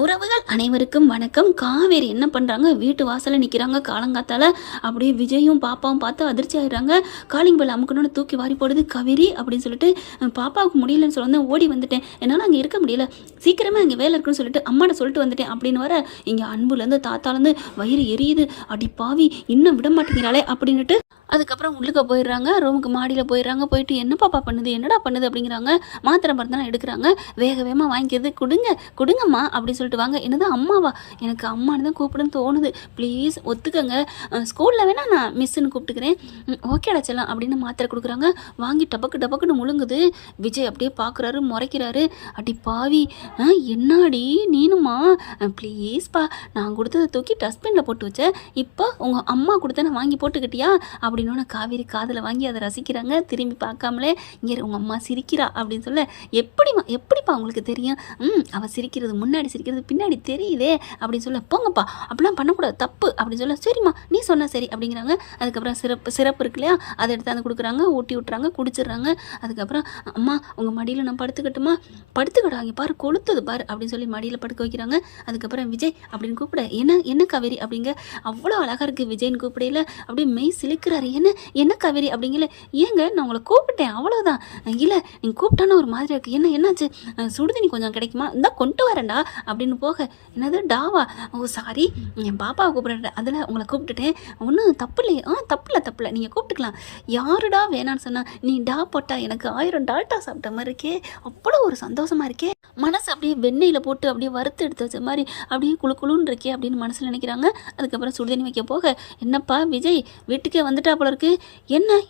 உறவுகள் அனைவருக்கும் வணக்கம். காவேரி என்ன பண்ணுறாங்க, வீட்டு வாசலில் நிற்கிறாங்க காலங்காத்தால். அப்படியே விஜயும் பாப்பாவும் பார்த்து அதிர்ச்சி ஆகிடுறாங்க. காலிங் பெல் அமுக்கணும்னு தூக்கி வாரி போடுது காவேரி அப்படின்னு சொல்லிட்டு. பாப்பாவுக்கு முடியலன்னு சொல்ல ஓடி வந்துட்டேன், என்னால் அங்கே இருக்க முடியல, சீக்கிரமே அங்கே வேலை இருக்குன்னு சொல்லிட்டு அம்மாட்ட சொல்லிட்டு வந்துட்டேன் அப்படின்னு வர, இங்கே அன்புலேருந்து தாத்தாலேருந்து வயிறு எரியுது. அடி பாவி இன்னும் விட மாட்டேங்கிறாளே அப்படின்னுட்டு அதுக்கப்புறம் உள்ளுக்க போயிடுறாங்க. ரூமுக்கு மாடியில் போயிடுறாங்க. போயிட்டு என்ன பாப்பா பண்ணுது, என்னடா பண்ணுது அப்படிங்கிறாங்க. மாத்திரை மருந்தெல்லாம் எடுக்கிறாங்க. வேக வேகமாக வாங்கிக்கிறது. கொடுங்கம்மா அப்படின்னு சொல்லிட்டு வாங்க. என்னது அம்மாவா, எனக்கு அம்மானு தான் கூப்பிடுன்னு தோணுது, ப்ளீஸ் ஒத்துக்கங்க, ஸ்கூலில் வேணா நான் மிஸ்ஸுன்னு கூப்பிட்டுக்கிறேன், ஓகேடா செல்லாம் அப்படின்னு மாத்திரை கொடுக்குறாங்க. வாங்கி டபக்குன்னு முழுங்குது. விஜய் அப்படியே பார்க்குறாரு, முறைக்கிறாரு. அடி பாவி என்னாடி நீனுமா, ப்ளீஸ்ப்பா நான் கொடுத்ததை தூக்கி டஸ்ட்பினில் போட்டு வச்சேன், இப்போ உங்கள் அம்மா கொடுத்த நான் வாங்கி போட்டுக்கிட்டியா அப்படின்னு காவேரி காதில் வாங்கி அதை ரசிக்கிறாங்க. திரும்பி பார்க்காமலே இங்கே உங்கள் அம்மா சிரிக்கிறா அப்படின்னு சொல்ல, எப்படிப்பா உங்களுக்கு தெரியும், அவள் சிரிக்கிறது முன்னாடி சிரிக்கிறது பின்னாடி தெரியுதே அப்படின்னு சொல்ல, போங்கப்பா அப்படிலாம் பண்ணக்கூடாது தப்பு அப்படின்னு சொல்ல, சரிம்மா நீ சொன்ன சரி அப்படிங்கிறாங்க. அதுக்கப்புறம் சிறப்பு இருக்கு இல்லையா, அதை எடுத்து அந்த கொடுக்குறாங்க, ஊட்டி விட்டுறாங்க, குடிச்சிடுறாங்க. அதுக்கப்புறம் அம்மா உங்கள் மடியில் நான் படுத்துக்கட்டுமா, படுத்துக்கடா இங்கே பாரு கொளுத்துது பாரு அப்படின்னு சொல்லி மடியில் படுக்க வைக்கிறாங்க. அதுக்கப்புறம் விஜய் அப்படின்னு கூப்பிட, என்ன காவேரி அப்படிங்க, அவ்வளோ அழகாக இருக்குது விஜய்னு கூப்பிடையில அப்படியே மெய் சிலுக்கிறாரு. என்ன காவேரி அப்படிங்கல, ஏங்க நான் உங்களை கூப்பிட்டேன் அவ்வளோதான், இல்லை நீங்கள் கூப்பிட்டான்னு ஒரு மாதிரி இருக்குது, என்னாச்சு, சுடுதண்ணி கொஞ்சம் கிடைக்குமா, இந்த கொண்டு வரேன்டா அப்படின்னு போக, என்னது டாவா, ஓ சாரி என் பாப்பாவை கூப்பிட்றேன், அதில் உங்களை கூப்பிட்டுட்டேன், ஒன்றும் தப்பு இல்லையே, தப்பில்லை நீங்கள் கூப்பிட்டுக்கலாம், யாருடா வேணான்னு சொன்னால் நீ டா போட்டா எனக்கு 1000 டால்டா சாப்பிட்ட மாதிரி இருக்கே, அவ்வளோ ஒரு சந்தோஷமாக இருக்கே, மனசு அப்படியே வெண்ணெயில் போட்டு அப்படியே வறுத்து எடுத்து வச்ச மாதிரி அப்படியே குழுன்னு இருக்கே அப்படின்னு மனசில் நினைக்கிறாங்க. அதுக்கப்புறம் சுடுதண்ணி வைக்க போக, என்னப்பா விஜய் வீட்டுக்கே வந்துட்டா போல இருக்கு,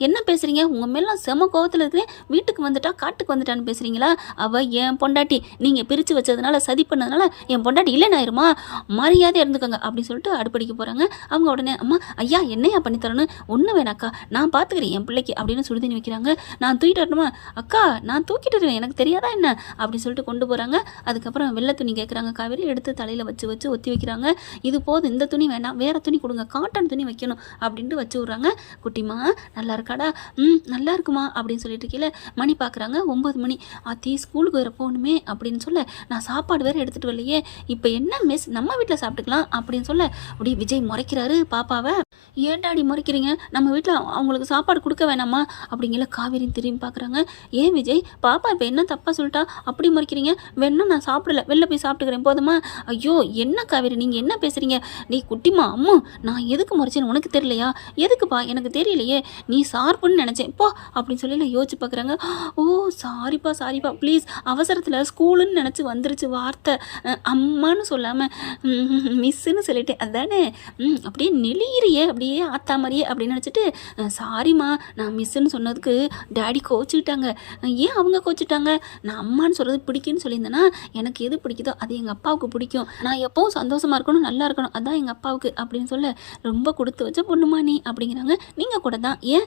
என்ன பேசுகிறீங்க, உங்கள் மேலாம் செம கோவத்தில் இருக்கிறேன், வீட்டுக்கு வந்துட்டா காட்டுக்கு வந்துட்டான்னு பேசுகிறீங்களா, அவள் என் பொண்டாட்டி, நீங்கள் பிரித்து வச்சதுனால சதி பண்ணதுனால என் பொண்டாட்டி இல்லைன்னு ஆயிருமா, மரியாதை இருந்துக்கோங்க அப்படின்னு சொல்லிட்டு அடுப்படிக்க போகிறாங்க. அவங்க உடனே அம்மா ஐயா என்னையா பண்ணித்தரணும், ஒன்று வேணாக்கா நான் பார்த்துக்கிறேன் என் பிள்ளைக்கு அப்படின்னு சுடுதண்ணி வைக்கிறாங்க. நான் தூக்கிட்டு வரணுமா, அக்கா நான் தூக்கிட்டு வருவேன் எனக்கு தெரியாதா என்ன அப்படின்னு சொல்லிட்டு கொண்டு போகிறாங்க. அதுக்கப்புறம் வெள்ளை துணி கேட்குறாங்க காவேரி, எடுத்து தலையில் வச்சு ஒத்தி வைக்கிறாங்க. இது போதும், இந்த துணி வேண்டாம், வேறு துணி கொடுங்க, காட்டன் துணி வைக்கணும் அப்படின்ட்டு வச்சு விட்றாங்க. குட்டிமா நல்லா இருக்காடா, நல்லா இருக்குமா அப்படின்னு சொல்லிட்டு கீழே மணி பார்க்குறாங்க. 9 மணி, ஆத்தி ஸ்கூலுக்கு வேறு போகணுமே அப்படின்னு சொல்ல, நான் சாப்பாடு வேறு எடுத்துகிட்டு வரலையே, இப்போ என்ன மிஸ் நம்ம வீட்டில் சாப்பிட்டுக்கலாம் அப்படின்னு சொல்ல, அப்படி விஜய் முறைக்கிறாரு பாப்பாவை, ஏன்டாடி முறைக்கிறீங்க, நம்ம வீட்டில் அவங்களுக்கு சாப்பாடு கொடுக்க வேணாமா அப்படிங்கிற காவேரி திரும்பி பார்க்குறாங்க. ஏன் விஜய் பாப்பா இப்போ என்ன தப்பாக சொல்லிட்டா அப்படி முறைக்கிறீங்க, வேணா நான் சாப்பிடல வெளில போய் சாப்பிட்டுக்கிறேன் போதுமா, ஐயோ என்ன காவேரி நீங்கள் என்ன பேசுகிறீங்க, நீ குட்டிமா அம்மா நான் எதுக்கு முறைச்சேன்னு உனக்கு தெரியலையா, எதுக்குப்பா எனக்கு தெரியலையே, நீ சார்புன்னு நினச்சேன் போ அப்படின்னு சொல்லி யோசிச்சு பார்க்குறாங்க. ஓ சாரிப்பா ப்ளீஸ், அவசரத்தில் ஸ்கூலுன்னு நினச்சி வந்துருச்சு வார்த்தை, அம்மான்னு சொல்லாமல் மிஸ்ஸுன்னு சொல்லிட்டேன் அதானே, அப்படியே நெளியிறியே அப்படியே ஆத்தா மாதிரியே அப்படின்னு நினச்சிட்டு, சாரிம்மா நான் மிஸ்ஸுன்னு சொன்னதுக்கு டேடி கோச்சிக்கிட்டாங்க, ஏன் அவங்க கோச்சிட்டாங்க, நான் அம்மான்னு சொல்கிறது பிடிக்குன்னு சொல்லியிருந்தேன்னா, எனக்கு எது பிடிக்குதோ அது எங்கள் அப்பாவுக்கு பிடிக்கும், நான் எப்போவும் சந்தோஷமாக இருக்கணும் நல்லா இருக்கணும் அதான் எங்கள் அப்பாவுக்கு அப்படின்னு சொல்ல, ரொம்ப கொடுத்து வச்ச பொண்ணுமா நீ அப்படிங்கிறாங்க. நீங்கள் கூட தான், ஏன்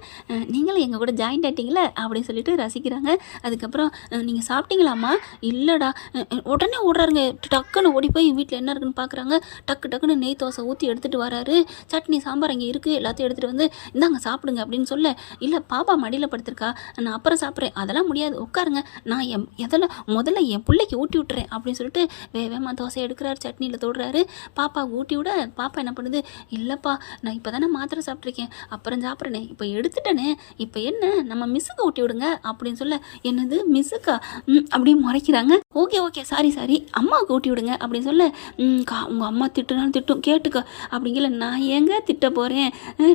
நீங்களும் எங்கள் கூட ஜாயின்ட் ஆகிட்டீங்களே அப்படின்னு சொல்லிட்டு ரசிக்கிறாங்க. அதுக்கப்புறம் நீங்கள் சாப்பிட்டீங்களாம்மா, இல்லைடா உடனே ஓடுறாருங்க, டக்குன்னு ஓடி போய் வீட்டில் என்ன இருக்குன்னு பார்க்குறாங்க. டக்குன்னு நெய் தோசை ஊற்றி எடுத்துகிட்டு வராரு. சட்னி சாம்பார் இங்கே இருக்குது எல்லாத்தையும் எடுத்துகிட்டு வந்து இந்தாங்க சாப்பிடுங்க அப்படின்னு சொல்ல, இல்லை பாப்பா மடியில் படுத்திருக்கா நான் அப்புறம் சாப்பிட்றேன், அதெல்லாம் முடியாது உட்காருங்க, நான் முதல்ல என் பிள்ளைக்கு ஊட்டி விட்டுறேன் அப்படின்னு சொல்லிட்டு வேகமாக தோசை எடுக்கிறாரு, சட்னியில் தொடுறாரு. பாப்பா ஊட்டி விட பாப்பா என்ன பண்ணுது, இல்லைப்பா நான் இப்போ தானே மாத்திரை சாப்பிட்ருக்கேன் அப்புறம் சாப்பிட்றேனே, இப்போ எடுத்துட்டேனே, இப்போ என்ன நம்ம மிஸ்ஸுக்கு ஊட்டி விடுங்க அப்படின்னு சொல்ல, என்னது மிஸ்ஸுக்கா அப்படின்னு முறைக்கிறாங்க. ஓகே சாரி அம்மாவுக்கு ஊட்டி விடுங்க அப்படின்னு சொல்ல, உங்கள் அம்மா திட்டுனாலும் திட்டும் கேட்டுக்க அப்படிங்கல, நான் ஏங்க திட்ட போகிறேன்,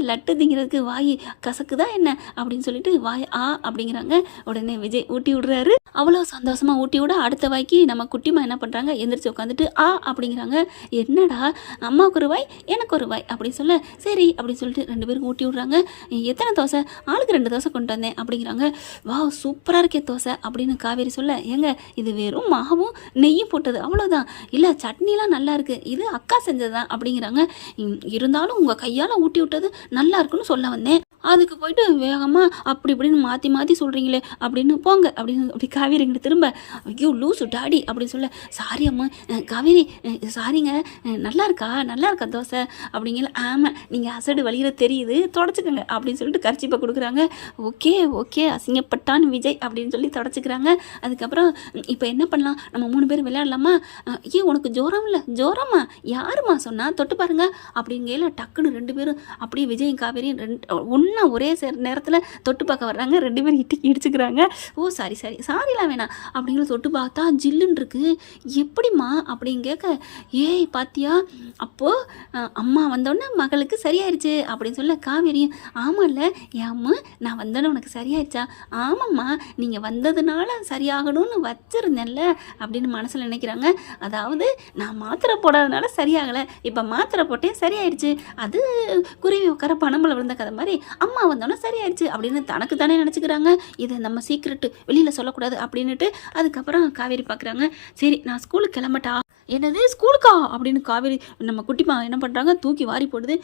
லட்டு திங்கிறதுக்கு வாய் கசக்குதா என்ன அப்படின்னு சொல்லிட்டு வாய் அப்படிங்கிறாங்க. உடனே விஜய் ஊட்டி விடுறாரு. அவ்வளோ சந்தோஷமாக ஊட்டி விட, அடுத்த வாய்க்கு நம்ம குட்டிமா என்ன பண்ணுறாங்க, எந்திரிச்சு உட்காந்துட்டு அப்படிங்கிறாங்க. என்னடா அம்மாவுக்கு ஒரு வாய் எனக்கு ஒரு வாய் அப்படின்னு சொல்ல, சரி அப்படின்னு சொல்லிட்டு 2 பேருக்கு ஊட்டி விட்றாங்க. எத்தனை தோசை, ஆளுக்கு 2 தோசை கொண்டு வந்தேன் அப்படிங்கிறாங்க. வா சூப்பராக இருக்கே தோசை அப்படின்னு காவேரி சொல்ல, ஏங்க இது வெறும் மாவும் நெய்யும் போட்டது அவ்வளோதான், இல்லை சட்னிலாம் நல்லா இருக்குது, இது அக்கா செஞ்சது தான் அப்படிங்கிறாங்க. இருந்தாலும் உங்கள் கையால் ஊட்டி விட்டது நல்லா இருக்குன்னு சொல்ல வந்தேன். அதுக்கு போயிட்டு வேகமாக அப்படி இப்படின்னு மாற்றி மாற்றி சொல்கிறீங்களே அப்படின்னு போங்க அப்படின்னு அப்படி காவேரி இங்கிட்டு திரும்ப ஐயோ லூசு டாடி அப்படின்னு சொல்ல சாரி அம்மா காவேரி சாரிங்க நல்லா இருக்கா தோசை அப்படிங்கல ஆமாம் நீங்கள் அசடு வழியில் தெரியுது தொடச்சிக்கோங்க அப்படின்னு சொல்லிட்டு கர்ச்சிப்பை கொடுக்குறாங்க. ஓகே ஓகே அசிங்கப்பட்டான் விஜய் அப்படின்னு சொல்லி தொடச்சிக்கிறாங்க. அதுக்கப்புறம் இப்போ என்ன பண்ணலாம் நம்ம 3 பேரும் விளையாடலாமா ஐயோ உனக்கு ஜோரம் இல்லை ஜோரமா யாருமா சொன்னா தொட்டு பாருங்க அப்படிங்கல டக்குன்னு 2 பேரும் அப்படியே விஜயும் காவேரியும் ஒன்றா ஒரே நேரத்தில் தொட்டு பார்க்க வர்றாங்க. 2 பேரும் இடிச்சுக்கிறாங்க. ஓ சாரிலாம் வேணாம் அப்படிங்கிற தொட்டு பார்த்தா ஜில்லுன்னு இருக்கு எப்படிம்மா அப்படின்னு கேட்க ஏய் பாத்தியா அப்போது அம்மா வந்தோடனே மகளுக்கு சரியாயிருச்சு அப்படின்னு சொல்ல காவேரியும் ஆமாம்ல ஏம்மா நான் வந்தோடனே உனக்கு சரியாயிருச்சா ஆமாம்மா நீங்கள் வந்ததுனால சரியாகணும்னு வச்சுருந்தேன்ல அப்படின்னு மனசில் நினைக்கிறாங்க. அதாவது நான் மாத்திரை போடாதனால சரியாகலை இப்போ மாத்திரை போட்டேன் சரியாயிடுச்சு அது குருவி உட்கார பணம்பளை விழுந்த கதை மாதிரி அம்மா வந்தோன்னே சரியாயிடுச்சு அப்படின்னு தனக்கு தானே நினச்சிக்கிறாங்க. இதை நம்ம சீக்கிரட்டு வெளியில் சொல்லக்கூடாது அப்படின்னுட்டு அதுக்கப்புறம் காவேரி பார்க்குறாங்க. சரி நான் ஸ்கூலுக்கு கிளம்பட்டா என்னது ஸ்கூலுக்கா அப்படின்னு காவேரி நம்ம குட்டிமா என்ன பண்ணுறாங்க தூக்கி வாரி போடுது.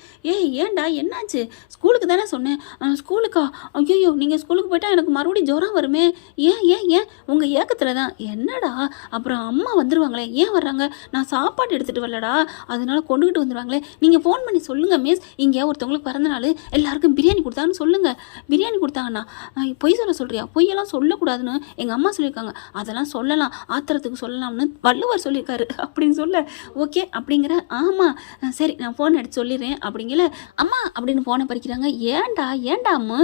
ஏன்டா என்னாச்சு ஸ்கூலுக்கு தானே சொன்னேன் ஸ்கூலுக்கா ஐயோ நீங்கள் ஸ்கூலுக்கு போயிட்டா எனக்கு மறுபடியும் ஜுரம் வருமே ஏன் உங்கள் ஏக்கத்தில் தான் என்னடா அப்புறம் அம்மா வந்துடுவாங்களே ஏன் வர்றாங்க நான் சாப்பாடு எடுத்துகிட்டு வரலடா அதனால கொண்டுகிட்டு வந்துடுவாங்களே நீங்கள் ஃபோன் பண்ணி சொல்லுங்கள் மிஸ் இங்கே ஒருத்தவங்களுக்கு பிறந்தநாள் எல்லாருக்கும் பிரியாணி கொடுத்தாங்கன்னு சொல்லுங்கள் பிரியாணி கொடுத்தாங்கண்ணா பொய் சொல்கிறியா பொய்யெல்லாம் சொல்லக்கூடாதுன்னு எங்கள் அம்மா சொல்லியிருக்காங்க அதெல்லாம் சொல்லலாம் ஆத்திரத்துக்கு சொல்லலாம்னு வள்ளுவர் சொல்லியிருக்காரு அப்படின்னு சொல்ல ஓகே அப்படிங்கிற ஆமாம் சரி நான் ஃபோன் எடுத்து சொல்லிடுறேன் அப்படிங்கிற அம்மா அப்படின்னு ஃபோனை பறிக்கிறாங்க. ஏன்டா அம்மா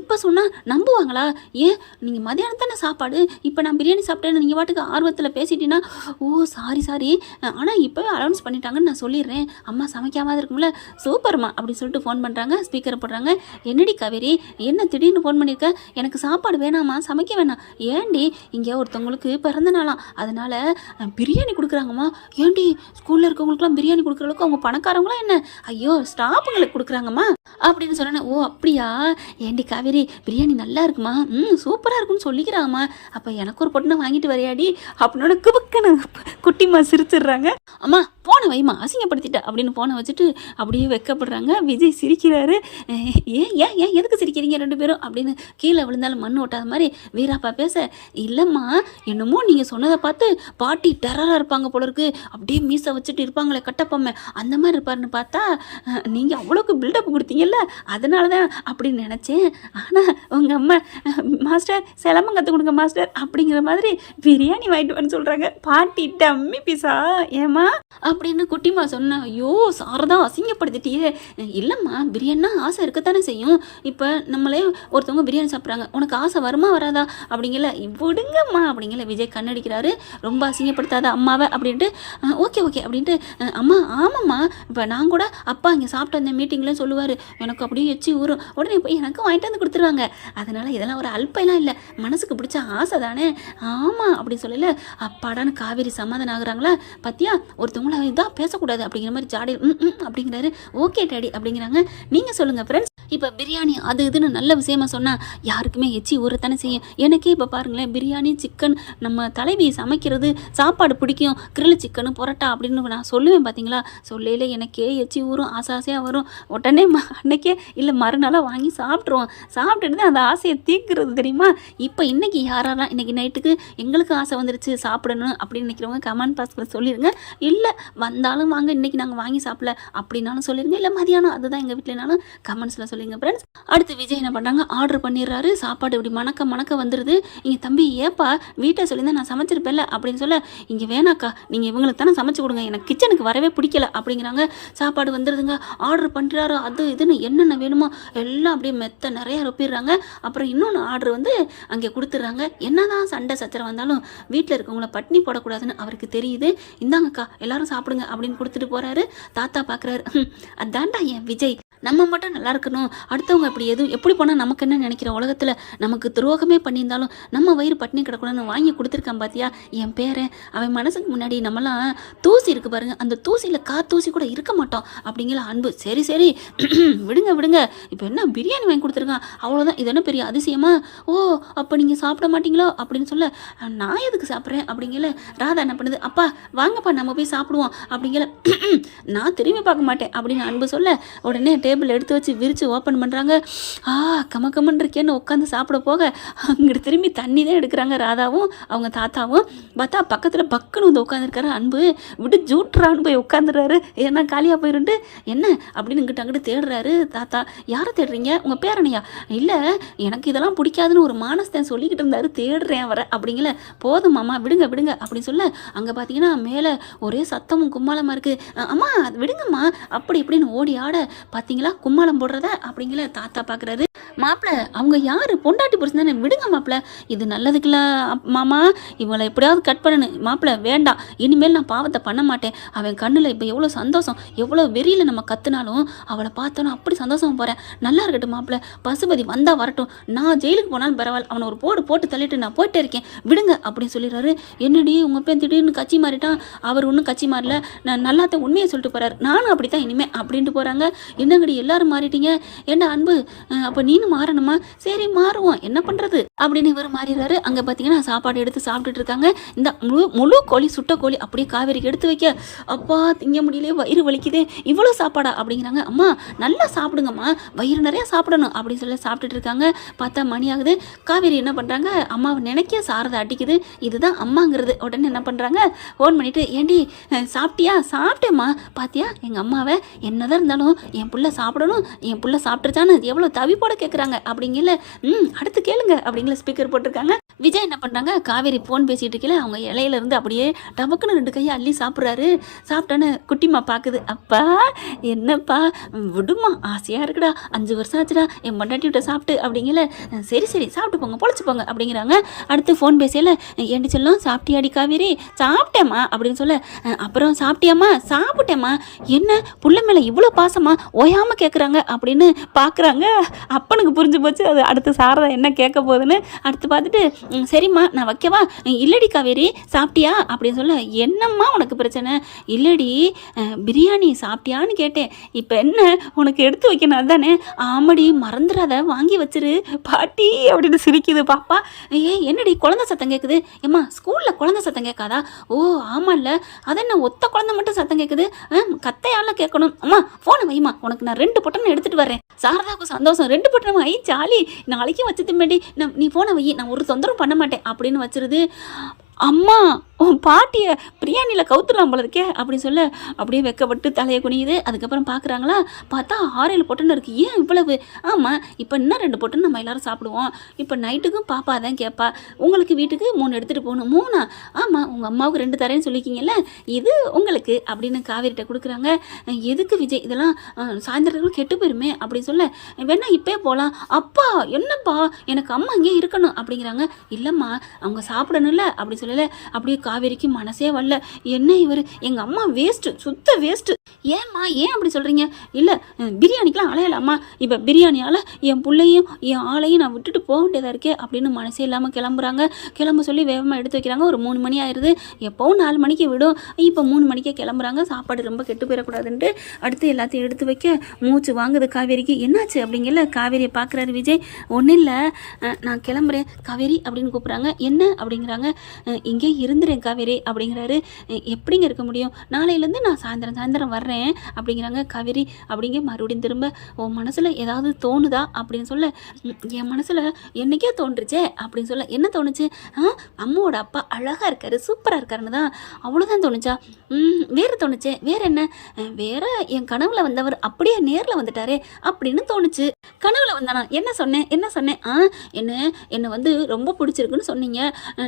இப்போ சொன்னால் நம்புவாங்களா ஏன் நீங்கள் மதியானத்தானே சாப்பாடு இப்போ நான் பிரியாணி சாப்பிட்டேன்னு நீங்கள் பாட்டுக்கு ஆர்வத்தில் பேசிட்டீங்கன்னா ஓ சாரி ஆனால் இப்போவே அலௌன்ஸ் பண்ணிட்டாங்கன்னு நான் சொல்லிடுறேன் அம்மா சமைக்காமல் இருக்கும்ல சூப்பர்மா அப்படின்னு சொல்லிட்டு ஃபோன் பண்ணுறாங்க ஸ்பீக்கரை போடுறாங்க. என்னடி காவேரி என்ன திடீர்னு ஃபோன் பண்ணியிருக்க எனக்கு சாப்பாடு வேணாமா சமைக்க வேணாம் ஏன்டி இங்கே ஒருத்தவங்களுக்கு பிறந்த நாளாம் அதனால் பிரியாணி கொடுக்குறாங்கம்மா ஏன்டி ஸ்கூலில் இருக்கவங்களுக்குலாம் பிரியாணி கொடுக்குற அளவுக்கு அவங்க பணக்காரங்களாம் என்ன ஐயோ ஸ்டாஃபுங்களுக்கு கொடுக்குறாங்கம்மா அப்படின்னு சொன்னேன். ஓ அப்படியா ஏன்டி காவேரி பிரியாணி நல்லா இருக்குமா சூப்பராக இருக்குன்னு சொல்லிக்கிறாங்கம்மா அப்போ எனக்கு ஒரு பொண்ணை வாங்கிட்டு வரையாடி அப்படின்னோட குபுக்கன்னு குட்டிம்மா சிரிச்சிடுறாங்க. அம்மா போனை வைமா அசிங்கப்படுத்திட்ட அப்படின்னு போனை வச்சுட்டு அப்படியே வைக்கப்படுறாங்க. விஜய் சிரிக்கிறாரு. ஏன் எதுக்கு சிரிக்கிறீங்க 2 பேரும் அப்படின்னு கீழே விழுந்தாலும் மண் ஓட்டாத மாதிரி வீராப்பா பேச இல்லைம்மா என்னமோ நீங்கள் சொன்னதை பார்த்து பாட்டி டெரராக இருப்பாங்க போல இருக்கு அப்படியே மீசை வச்சுட்டு இருப்பாங்களே கட்டப்பொம்மை அந்த மாதிரி இருப்பாருன்னு பார்த்தா நீங்கள் அவ்வளோக்கு பில்டப் கொடுத்தீங்கல்ல அதனால தான் அப்படின்னு நினச்சேன் ஆனால் உங்கள் அம்மா மாஸ்டர் சிலம்பம் கற்றுக் கொடுங்க மாஸ்டர் அப்படிங்கிற மாதிரி பிரியாணி வாங்கிட்டு வரேன்னு சொல்கிறாங்க. பாட்டி டம்மி பீஸா ஏமா அப்படின்னு குட்டிமா சொன்னேன். ஐயோ சாரதா அசிங்கப்படுத்திட்டியே இல்லைம்மா பிரியாணினா ஆசை இருக்கத்தானே செய்யும் இப்போ நம்மளே ஒருத்தவங்க பிரியாணி சாப்பிட்றாங்க உனக்கு ஆசை வருமா வராதா அப்படிங்கல விடுங்கம்மா அப்படிங்கல விஜய் கண்ணடிக்கிறாரு. ரொம்ப அசிங்கப்படுத்தாத அம்மாவை அப்படின்ட்டு ஓகே அப்படின்ட்டு அம்மா ஆமாம்மா இப்போ நான் கூட அப்பா இங்கே சாப்பிட்டு வந்த மீட்டிங்கில் சொல்லுவார் எனக்கு அப்படியே எச்சி ஊறும் உடனே போய் எனக்கும் வாங்கிட்டு வந்து கொடுத்துருவாங்க அதனால் இதெல்லாம் ஒரு அல்பெல்லாம் இல்லை மனசுக்கு பிடிச்ச ஆசை தானே ஆமாம் அப்படின்னு சொல்லல அப்பாடான்னு காவேரி சமாதானம் ஆகுறாங்களா பத்தியா ஒருத்தவங்கள இதாக பேசக்கூடாது அப்படிங்கிற மாதிரி ஜாடியில் அப்படிங்கிறாரு. ஓகே டேடி அப்படிங்கிறாங்க. நீங்கள் சொல்லுங்கள் ஃப்ரெண்ட்ஸ் இப்போ பிரியாணி அது இதுன்னு நல்ல விஷயமா சொன்னால் யாருக்குமே எச்சி ஊறத்தானே செய்யும். எனக்கே இப்போ பாருங்களேன் பிரியாணி சிக்கன் நம்ம தலைவி சமைக்கிறது சாப்பாடு பிடிக்கும் கிரில் சிக்கனு பொரோட்டா அப்படின்னு நான் சொல்லுவேன் பார்த்தீங்களா சொல்லையில் எனக்கே எச்சி ஊறும் ஆசையாக வரும் உடனே அன்னைக்கே இல்லை மறுநாளாக வாங்கி சாப்பிட்ருவோம் சாப்பிட்டுட்டு தான் அந்த ஆசையை தீர்க்கிறது தெரியுமா. இப்போ இன்றைக்கி யாரெல்லாம் இன்றைக்கி நைட்டுக்கு எங்களுக்கு ஆசை வந்துருச்சு சாப்பிடணும் அப்படின்னு நினைக்கிறவங்க கமெண்ட் பாக்ஸில் சொல்லிடுங்க. இல்லை வந்தாலும் வாங்க இன்றைக்கி நாங்கள் வாங்கி சாப்பிடல அப்படின்னாலும் சொல்லிடுங்க. இல்லை மதியானம் அதுதான் எங்கள் வீட்டிலனாலும் கமெண்ட்ஸில் சொல்லிடுங்க ஃப்ரெண்ட்ஸ். அடுத்து விஜய் என்ன பண்ணுறாங்க ஆர்டர் பண்ணிடுறாரு. சாப்பாடு இப்படி மணக்க வந்துடுது. இங்கே தம்பி ஏப்பா வீட்டை சொல்லியிருந்தா நான் சமைச்சிருப்பேன்ல அப்படின்னு சொல்ல இங்கே வேணாக்கா நீங்கள் இவங்களுக்கு தானே சமைச்சு கொடுங்க எனக்கு கிச்சனுக்கு வரவே பிடிக்கல அப்படிங்கிறாங்க. சாப்பாடு வந்துடுதுங்க. ஆர்டர் பண்ணுறாரு அது இதுன்னு என்னென்ன வேணுமோ எல்லாம் அப்படியே மெத்த நிறைய ரொப்பிடுறாங்க. அப்புறம் இன்னொன்று ஆர்டர் வந்து அங்கே கொடுத்துட்றாங்க. என்னதான் சண்டை சச்சரம் வந்தாலும் வீட்டில் இருக்கவங்கள பட்னி போடக்கூடாதுன்னு அவருக்கு தெரியுது. இந்தாங்கக்கா எல்லாரும் சாப்பிடுங்க அப்படின்னு கொடுத்துட்டு போகிறாரு. தாத்தா பார்க்குறாரு அதான்டா என் விஜய் நம்ம மட்டும் நல்லா இருக்கணும் அடுத்தவங்க அப்படி எப்படி போனால் நமக்கு என்ன நினைக்கிற உலகத்தில் நமக்கு துரோகமே பண்ணியிருந்தாலும் நம்ம வயிறு பட்டினி கிடக்கூடாதுன்னு வாங்கி கொடுத்துருக்கான் பார்த்தியா என் பேரை அவன் மனசுக்கு முன்னாடி நம்மலாம் தூசி இருக்குது பாருங்க அந்த தூசியில் தூசி கூட இருக்க மாட்டோம் அப்படிங்கிற அன்பு. சரி விடுங்க இப்போ என்ன பிரியாணி வாங்கி கொடுத்துருக்கான் அவ்வளோதான் இது என்ன பெரிய அதிசயமா ஓ அப்போ நீங்கள் சாப்பிட மாட்டீங்களோ அப்படின்னு சொல்ல நான் எதுக்கு சாப்பிட்றேன் அப்படிங்கிற ராதா என்ன பண்ணுது அப்பா வாங்கப்பா நம்ம போய் சாப்பிடுவோம் அப்படிங்கிற நான் திரும்பி பார்க்க மாட்டேன் அப்படின்னு அன்பு சொல்ல உடனே டேபிள் எடுத்து வச்சு விரித்து ஓப்பன் பண்ணுறாங்க. கமக்கமன் இருக்கேன்னு உட்காந்து சாப்பிட போக அங்கிட்டு திரும்பி தண்ணி தான் எடுக்கிறாங்க ராதாவும் அவங்க தாத்தாவும். பார்த்தா பக்கத்தில் பக்குன்னு வந்து உட்காந்துருக்காரு அன்பு. விட்டு ஜூட்ரான்னு போய் உட்காந்துறாரு. ஏன்னா காலியாக போயிருண்டு என்ன அப்படின்னு இங்கிட்ட அங்கிட்டு தேடுறாரு தாத்தா. யாரை தேடுறீங்க? உங்கள் பேரனையா? இல்லை எனக்கு இதெல்லாம் பிடிக்காதுன்னு ஒரு மானஸ்தன் சொல்லிக்கிட்டு இருந்தாரு, தேடுறேன் வர அப்படிங்கல. போதும் மாமா விடுங்க விடுங்க அப்படின்னு சொல்ல அங்கே பார்த்தீங்கன்னா மேலே ஒரே சத்தமும் கும்மாளமாக இருக்குது. அம்மா அது விடுங்கம்மா அப்படி இப்படின்னு ஓடி ஆட பார்த்தீங்களா கும்மாளம் போடுறத அப்படிங்கல. தாத்தா பார்க்குறாரு. மாப்பிள்ள அவங்க யார்? பொண்டாட்டி புருஷன் தானே, விடுங்க மாப்பிள்ள, இது நல்லதுக்குல மாமா, இவங்களை எப்படியாவது கட் பண்ணணும் மாப்பிள்ள, வேண்டாம் இனிமேல் நான் பாவத்தை பண்ண மாட்டேன். அவன் கண்ணில் இப்போ எவ்வளோ சந்தோஷம், எவ்வளோ வெறியில் நம்ம கத்துனாலும் அவளை பார்த்தோன்னா அப்படி சந்தோஷம் போகிறேன். நல்லா இருக்கட்டும் மாப்பிள்ள, பசுபதி வந்தால் வரட்டும், நான் ஜெயிலுக்கு போனாலும் பரவாயில்ல, அவனை ஒரு போட்டு தள்ளிட்டு நான் போயிட்டே இருக்கேன் விடுங்க அப்படின்னு சொல்லிடுறாரு. என்னடி உங்கள் பேர் திடீர்னு கட்சி மாறிட்டான்? அவர் ஒன்றும் கட்சி மாறல, நான் நல்லாத்த உண்மையை சொல்லிட்டு போகிறார், நானும் அப்படி தான் இனிமேல் அப்படின்ட்டு போகிறாங்க. என்னங்கடி எல்லாரும் மாறிட்டீங்க? ஏண்டா அன்பு அப்போ நீனும் மாறணுமா? சரி மாறுவோம், என்ன பண்ணுறது அப்படின்னு இவர் மாறிடுறாரு. அங்கே பார்த்தீங்கன்னா சாப்பாடு எடுத்து சாப்பிட்டுட்டு இருக்காங்க. இந்த முழு கோழி சுட்ட கோழி அப்படியே காவேரிக்கு எடுத்து வைக்க, அப்பா திங்க முடியலையே வயிறு வலிக்குதே, இவ்வளோ சாப்பாடா அப்படிங்கிறாங்க. அம்மா நல்லா சாப்பிடுங்கம்மா, வயிறு நிறையா சாப்பிடணும் அப்படின்னு சொல்லி சாப்பிட்டுட்டு இருக்காங்க. பார்த்தா மணி ஆகுது. காவேரி என்ன பண்ணுறாங்க, அம்மாவை நினைக்க சாரதை அடிக்குது, இதுதான் அம்மாங்கிறது. உடனே என்ன பண்ணுறாங்க, ஃபோன் பண்ணிவிட்டு ஏண்டி சாப்பிட்டியா? சாப்பிட்டேம்மா. பார்த்தியா எங்கள் அம்மாவை, என்னதான் இருந்தாலும் என் புள்ள சாப்பிடணும், என் புள்ள சாப்பிட்டுருச்சான்னு எவ்வளோ தவிப்போட கேட்குறாங்க அப்படிங்கல. அடுத்து கேளுங்க அப்படிங்கிற ஸ்பீக்கர் போட்டிருக்காங்க. விஜய் என்ன பண்ணுறாங்க, காவேரி ஃபோன் பேசிகிட்டு இருக்கல அவங்க இலையிலேருந்து அப்படியே டபக்குன்னு 2 கையை அள்ளி சாப்பிட்றாரு. சாப்பிட்டான்னு குட்டிமா பார்க்குது. அப்பா என்னப்பா விடுமா, ஆசையாக இருக்குடா, 5 வருஷம் ஆச்சுடா என் பொண்டாட்டி விட்ட சாப்பிட்டு அப்படிங்கல. சரி சரி சாப்பிட்டு போங்க, பொழைச்சி போங்க அப்படிங்கிறாங்க. அடுத்து ஃபோன் பேசல, ஏண்டி செல்லம் சாப்பிட்டியாடி காவேரி? சாப்பிட்டேம்மா அப்படின்னு சொல்ல, அப்புறம் சாப்பிட்டியாம்மா? சாப்பிட்டேம்மா. என்ன புள்ள மேலே இவ்வளோ பாசமா ஓயாமல் கேட்குறாங்க அப்படின்னு பார்க்குறாங்க. அப்பனுக்கு புரிஞ்சு போச்சு அது அடுத்து சாரதா என்ன கேட்க போகுதுன்னு. அடுத்து பார்த்துட்டு சரிம்மா நான் வைக்கவா? இல்லடி காவேரி சாப்பிட்டியா அப்படின்னு சொல்ல, என்னம்மா உனக்கு பிரச்சனை? இல்லடி பிரியாணி சாப்பிட்டியான்னு கேட்டேன். இப்போ என்ன உனக்கு எடுத்து வைக்கணும் அதுதானே? ஆமாடி மறந்துடாத, வாங்கி வச்சிரு பாட்டி அப்படின்னு சிரிக்குது பாப்பா. என்னடி குழந்தை சத்தம் கேட்குது? ஏம்மா ஸ்கூலில் குழந்தை சத்தம் கேட்காதா? ஓ ஆமாம்ல, அது என்ன ஒத்த குழந்தை மட்டும் சத்தம் கேட்குது, கத்தையால கேட்கணும். அம்மா ஃபோனை வைமா, உனக்கு நான் 2 பொட்டனை எடுத்துகிட்டு வரேன். சாரதாவுக்கு சந்தோஷம், 2 பொட்டனை ஐ ஜாலி, நாளைக்கும் வச்சு திம்பேடி, நீ ஃபோனை வை, நான் ஒரு தொந்தரவு பண்ண மாட்டேன் அப்படின்னு வச்சிருது. அம்மா உன் பாட்டியை பிரியாணியில் கவுத்துடலாம் போல இருக்கே அப்படின்னு சொல்ல அப்படியே வெக்கப்பட்டு தலையை குனியுது. அதுக்கப்புறம் பார்க்குறாங்களா, பார்த்தா 6-7 பொட்டன்னு இருக்குது. ஏன் இவ்வளவு? ஆமாம் இப்போ இன்னும் 2 பொட்டன்னு நம்ம எல்லோரும் சாப்பிடுவோம். இப்போ நைட்டுக்கும் பாப்பா தான் கேட்பா, உங்களுக்கு வீட்டுக்கு 3 எடுத்துகிட்டு போகணும். 3? ஆமாம் உங்கள் அம்மாவுக்கு 2 தரேன்னு சொல்லிக்கிங்கல்ல, இது உங்களுக்கு அப்படின்னு காவேரிட்ட கொடுக்குறாங்க. எதுக்கு விஜய் இதெல்லாம், சாயந்தரத்துக்குள்ள கெட்டு போயிருமே அப்படின்னு சொல்ல, வேணா இப்போயே போகலாம். அப்பா என்னப்பா எனக்கு அம்மா இங்கே இருக்கணும் அப்படிங்கிறாங்க. இல்லைம்மா அவங்க சாப்பிடணும்ல அப்படி சொல்லல. அப்படியே காவேரிக்கு மனசே வரல. என்ன இவர், எங்கள் அம்மா வேஸ்ட்டு, சுத்த வேஸ்ட்டு. ஏம்மா ஏன் அப்படி சொல்கிறீங்க? இல்லை பிரியாணிக்கெலாம் அலையலாம்மா, இப்போ பிரியாணியால் என் பிள்ளையும் என் ஆளையும் நான் விட்டுட்டு போக வேண்டியதாக இருக்கே அப்படின்னு மனசே இல்லாமல் கிளம்புறாங்க. கிளம்ப சொல்லி வேகமாக எடுத்து வைக்கிறாங்க. ஒரு 3 மணி ஆயிடுது. எப்போவும் 4 மணிக்கு விடும், இப்போ 3 மணிக்கே கிளம்புறாங்க. சாப்பாடு ரொம்ப கெட்டு போயிடக்கூடாதுன்ட்டு அடுத்து எல்லாத்தையும் எடுத்து வைக்க மூச்சு வாங்குது காவேரிக்கு. என்னாச்சு அப்படிங்கல. காவேரியை பார்க்குறாரு விஜய். ஒன்றும் இல்லை நான் கிளம்புறேன் காவேரி அப்படின்னு கூப்பிட்றாங்க. என்ன அப்படிங்கிறாங்க. இங்கே இருந்துறேன் காவேரி அப்படிங்கிறாரு. எப்படிங்க இருக்க முடியும், நாளையிலேருந்து நான் சாயந்தரம் வர்றேன் அப்படிங்கிறாங்க. காவேரி அப்படிங்க மறுபடியும் திரும்ப உன் மனசில் ஏதாவது தோணுதா அப்படின்னு சொல்ல, என் மனசில் என்றைக்கே தோன்றுச்சே அப்படின்னு சொல்ல. என்ன தோணுச்சு? அம்மாவோட அப்பா அழகாக இருக்காரு, சூப்பராக இருக்காருன்னு தான், அவ்வளோதான் தோணுச்சா? வேறு தோணுச்சே. வேறு என்ன? வேற என் கனவுல வந்தவர் அப்படியே நேரில் வந்துட்டாரே அப்படின்னு தோணுச்சு. கனவுல வந்தானா? என்ன சொன்னேன் என்ன வந்து ரொம்ப பிடிச்சிருக்குன்னு சொன்னீங்க,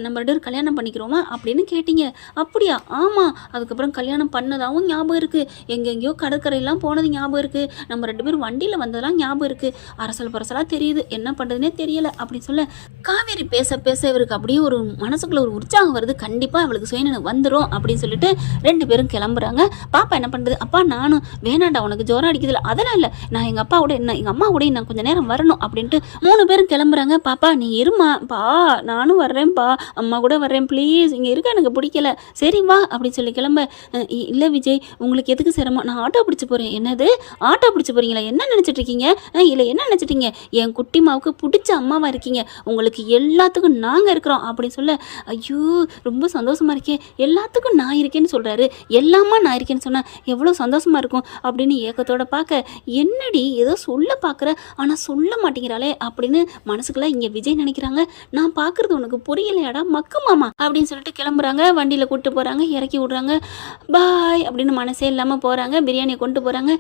நம்ம 2 பேரும் கல்யாணம் பண்ணிக்கிறோமா அப்படின்னு கேட்டீங்க. அப்படியா? ஆமாம். அதுக்கப்புறம் கல்யாணம் பண்ணதாகவும் ஞாபகம் இருக்குது, எங்கெங்கேயோ கடற்கரையெல்லாம் போனது ஞாபகம் இருக்குது, நம்ம 2 பேரும் வண்டியில் வந்ததெல்லாம் ஞாபகம் இருக்குது, அரசல் பரசலாக தெரியுது, என்ன பண்ணுறதுனே தெரியலை அப்படின்னு சொல்ல, காவேரி பேச இவருக்கு அப்படியே ஒரு மனசுக்குள்ள ஒரு உற்சாகம் வருது. கண்டிப்பாக அவளுக்கு சுயநினைவு வந்துடும் அப்படின்னு சொல்லிட்டு 2 பேரும் கிளம்புறாங்க. பாப்பா என்ன பண்ணுறது? அப்பா நானும் வேணாண்டா உனக்கு ஜோரம் அடிக்குதுல, அதெல்லாம் இல்லை, நான் எங்கள் அம்மா கூட நான் கொஞ்சம் நேரம் வரணும் அப்படின்ட்டு 3 பேரும் கிளம்புறாங்க. பாப்பா நீ இருமா பா, நானும் வர்றேன்ப்பா, அம்மா கூட வர்றேன் ப்ளீஸ், இங்கே இருக்க எனக்கு பிடிக்கல, சரி வா அப்படின்னு சொல்லி கிளம்ப. இல்லை விஜய் உங்களுக்கு எதுக்கு சிரமம், நான் ஆட்டோ பிடிச்சி போகிறேன். என்னது ஆட்டோ பிடிச்சி போகிறீங்களா? என்ன நினச்சிட்டு இருக்கீங்க? இல்லை என்ன நினச்சிட்டீங்க? என் குட்டிமாவுக்கு பிடிச்ச அம்மாவாக இருக்கீங்க, உங்களுக்கு எல்லாத்துக்கும் நாங்கள் இருக்கிறோம் அப்படின்னு சொல்ல, ஐயோ ரொம்ப சந்தோஷமாக இருக்கேன், எல்லாத்துக்கும் நான் இருக்கேன்னு சொல்கிறாரு. எல்லாமா நான் இருக்கேன்னு சொன்னால் எவ்வளோ சந்தோஷமாக இருக்கும் அப்படின்னு ஏக்கத்தோட பார்க்க, என்னடி ஏதோ சொல்ல பார்க்குற ஆனால் சொல்ல மாட்டேங்கிறாளே அப்படின்னு மனசுக்குள்ள இங்கே விஜய் நினைக்கிறாங்க. நான் பார்க்குறது உனக்கு புரியலையாடா மக்கு மாமா அப்படின்னு சொல்லிட்டு கிளம்புறாங்க. வண்டியில் கூப்பிட்டு போகிறாங்க, இறக்கி விட்றாங்க. பாய் அப்படின்னு மனசே இல்லாமல் போகிறாங்க. பிரியாணியை கொண்டு போகிறாங்க.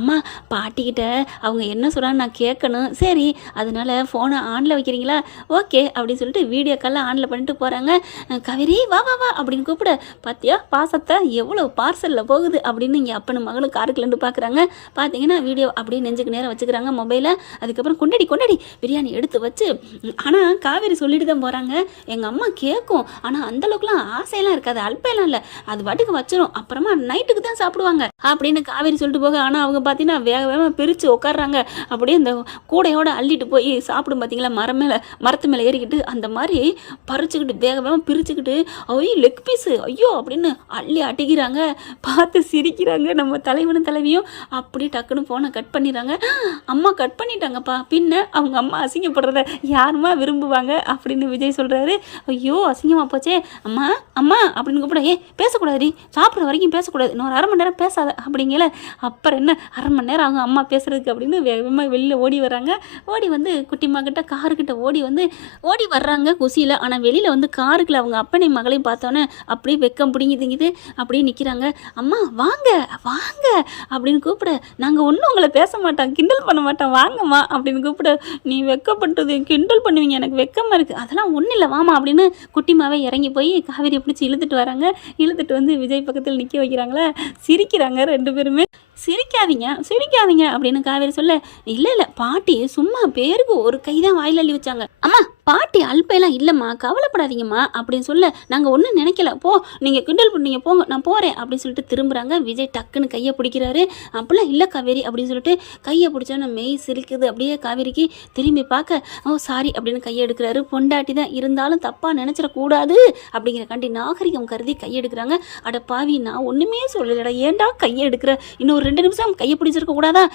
அம்மா பாட்டிக்கிட்ட அவங்க என்ன சொல்கிறான்னு நான் கேட்கணும். சரி அதனால ஃபோனை ஆனில் வைக்கிறீங்களா? ஓகே அப்படின்னு சொல்லிட்டு வீடியோ காலில் ஆனில் பண்ணிட்டு போகிறாங்க. கவிரி வா வா வா அப்படின்னு கூப்பிட, பார்த்தியா பாசத்தை எவ்வளோ பார்சலில் போகுது அப்படின்னு இங்கே அப்பனு மகளும் காருக்குலேருந்து பார்க்குறாங்க. பார்த்தீங்கன்னா வீடியோ அப்படியே நெஞ்சுக்கு நேரம் வச்சுக்கிறாங்க மொபைலை. அதுக்கப்புறம் கொண்டடி பிரியாணி எடுத்து வச்சு, ஆனால் காவேரி சொல்லிட்டு தான் போகிறாங்க, எங்கள் அம்மா கேட்கும் ஆனால் அந்தளவுக்குலாம் ஆசையெல்லாம் இருக்காது, அல்பெல்லாம் இல்லை, அது வாட்டுக்கு வச்சிடும், அப்புறமா நைட்டுக்கு தான் சாப்பிடுவாங்க அப்படின்னு காவேரி சொல்லிட்டு போக. ஆனால் அவங்க பார்த்தீங்கன்னா வேக வேகமாக பிரித்து உட்காடுறாங்க. அப்படியே இந்த கூடையோடு அள்ளிட்டு போய் சாப்பிடும் பார்த்தீங்களா, மரத்து மேலே ஏறிக்கிட்டு அந்த மாதிரி பறிச்சுக்கிட்டு வேக வேகமாக பிரிச்சுக்கிட்டு, ஐயோ லெக் பீஸு ஐயோ அப்படின்னு அள்ளி அடிக்கிறாங்க. பார்த்து சிரிக்கிறாங்க நம்ம தலைவனும் தலைவியும். அப்படியே டக்குன்னு ஃபோனை கட் பண்ணிடுறாங்க. அம்மா கட் பண்ணிட்டாங்கப்பா, பின்ன அவங்க அம்மா அசிங்கப்படுறத யாருமா விரும்புவாங்க அப்படின்னு விஜய் சொல்கிறாரு. ஐயோ அசிங்கமாக போச்சே, அம்மா அம்மா அப்படின்னு கூப்பிட, பேசக்கூடாது, சாப்பிட்ற வரைக்கும் பேசக்கூடாது, இன்னொரு அரை மணி நேரம் பேசாத அப்படிங்கல. அப்புறம் என்ன அரை மணி நேரம் அவங்க அம்மா பேசுறதுக்கு அப்படின்னு வேகமாக வெளியில் ஓடி வராங்க. ஓடி வந்து குட்டிமா கிட்ட காருக்கிட்ட ஓடி வர்றாங்க குசியில். ஆனால் வெளியில் வந்து காருக்குள்ள அவங்க அப்பனை மகளையும் பார்த்தோன்னே அப்படியே வெக்கம் பிடிங்கிது. அப்படியே நிற்கிறாங்க. அம்மா வாங்க வாங்க அப்படின்னு கூப்பிட, நாங்கள் ஒன்றும் உங்களை பேச மாட்டோம், கிண்டல் பண்ண மாட்டோம், வாங்கம்மா அப்படின்னு கூப்பிட, நீ வெக்கப்பட்டது கிண்டல் பண்ணுவீங்க, எனக்கு வெக்கமாக இருக்குது, அதெல்லாம் ஒன்றும் இல்லை வாமா அப்படின்னு குட்டிமாவே இறங்கி போய் காவேரியை பிடிச்சி இழுத்துட்டு வராங்க. இழுத்துட்டு வந்து விஜய் பக்கத்தில் நிற்க வைக்கிறாங்களா. சிரிக்கிறாங்க ரெண்டு பேருமே. சிரிக்காதீங்க அப்படின்னு காவேரி சொல்ல, இல்லை பாட்டி சும்மா பேருக்கு ஒரு கை தான் வாயில் அள்ளி வச்சாங்க, அம்மா பாட்டி அல்பெல்லாம் இல்லைம்மா கவலைப்படாதீங்கம்மா அப்படின்னு சொல்ல, நாங்கள் ஒன்றும் நினைக்கல, போ நீங்கள் கிண்டல் பண்ணீங்க போங்க நான் போகிறேன் அப்படின்னு சொல்லிட்டு திரும்புகிறாங்க. விஜய் டக்குன்னு கையை பிடிக்கிறாரு. அப்படிலாம் இல்லை காவேரி அப்படின்னு சொல்லிட்டு கையை பிடிச்சோன்னா மெய் சிரிக்குது. அப்படியே காவேரிக்கு திரும்பி பார்க்க, ஓ சாரி அப்படின்னு கையை எடுக்கிறாரு. பொண்டாட்டி தான் இருந்தாலும் தப்பாக நினச்சிடக்கூடாது அப்படிங்கிற கண்டி நாகரிகம் கருதி கையெடுக்கிறாங்க. அட பாவி நான் ஒன்றுமே சொல்லலடா, ஏன்டா கையை எடுக்கிற, இன்னொரு 2 நிமிஷம் கையை பிடிச்சிருக்க கூடாதா?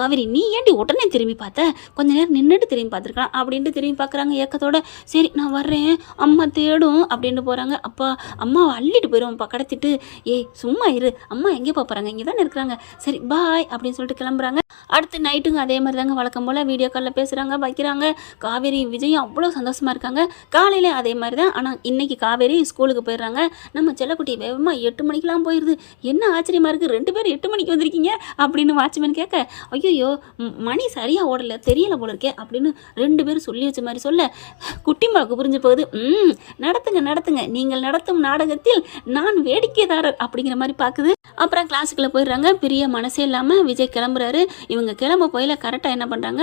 காவேரி நீ ஏண்டி உடனே திரும்பி பார்த்த, கொஞ்ச நேரம் நின்றுட்டு திரும்பி பார்த்துருக்கலாம் அப்படின்ட்டு திரும்பி பார்க்குறாங்க ஏக்கத்தோட. சரி நான் வர்றேன், அம்மா தேடும் அப்படின்ட்டு போகிறாங்க. அப்பா அம்மாவை அள்ளிட்டு போயிடுவோம்ப்பா கடத்திட்டு. சும்மா இரு, அம்மா எங்கே போகிறாங்க, இங்கே தானே இருக்கிறாங்க, சரி பாய் அப்படின்னு சொல்லிட்டு கிளம்புறாங்க. அடுத்து நைட்டுங்க அதே மாதிரி தாங்க வழக்கம் போல் வீடியோ காலில் பேசுகிறாங்க வைக்கிறாங்க. காவேரி விஜயும் அவ்வளோ சந்தோஷமாக இருக்காங்க. காலையில் அதே மாதிரி தான். ஆனால் இன்றைக்கி காவேரி ஸ்கூலுக்கு போயிடுறாங்க. நம்ம செல்லக்குட்டி வேகமாக 8 மணிக்கெலாம் போயிடுது. என்ன ஆச்சரியமாக இருக்குது, 2 பேர் 8 மணிக்கு வந்திருக்கீங்க அப்படின்னு வாட்ச்மேன் கேட்க, ஐயோ மணி சரியாக ஓடலை தெரியலை போல இருக்கே அப்படின்னு 2 பேரும் சொல்லி வச்ச மாதிரி சொல்ல, குட்டிமாவுக்கு புரிஞ்சு போகுது. நடத்துங்க நீங்கள் நடத்தும் நாடகத்தில் நான் வேடிக்கைதாரர் அப்படிங்கிற மாதிரி பார்க்குது. அப்புறம் கிளாஸுக்குள்ளே போயிடுறாங்க. பெரிய மனசே இல்லாமல் விஜய் கிளம்புறாரு. இவங்க கிளம்ப போயில கரெக்டாக என்ன பண்ணுறாங்க,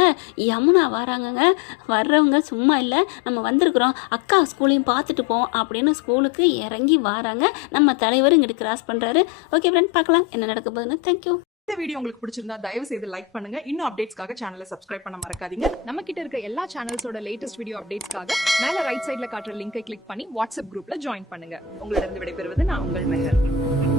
யமுனா வராங்கங்க. வர்றவங்க சும்மா இல்லை, நம்ம வந்திருக்கிறோம் அக்கா ஸ்கூலையும் பார்த்துட்டு போவோம் அப்படின்னு ஸ்கூலுக்கு இறங்கி வராங்க. நம்ம தலைவர் இங்கிட்டு கிராஸ் பண்ணுறாரு. ஓகே ஃப்ரெண்ட் பார்க்கலாம் என்ன நடக்க போகுதுன்னு. தேங்க்யூ. இந்த வீடியோ உங்களுக்கு பிடிச்சிருந்தா தயவு செய்து லைக் பண்ணுங்க. இன்னும் அப்டேட்ஸ்க்காக சேனலை சப்ஸ்கிரைப் பண்ண மறக்காதீங்க. நம்ம கிட்ட இருக்க எல்லா சேனல்ஸோட லேட்டஸ்ட் வீடியோ அப்டேட்ஸ்க்காக மேல ரைட் சைடுல காட்டுற லிங்கை கிளிக் பண்ணி வாட்ஸ்அப் குரூப்ல ஜாயின் பண்ணுங்க. உங்களிடம் விடைபெறுவது நான் உங்கள் மெஹர்.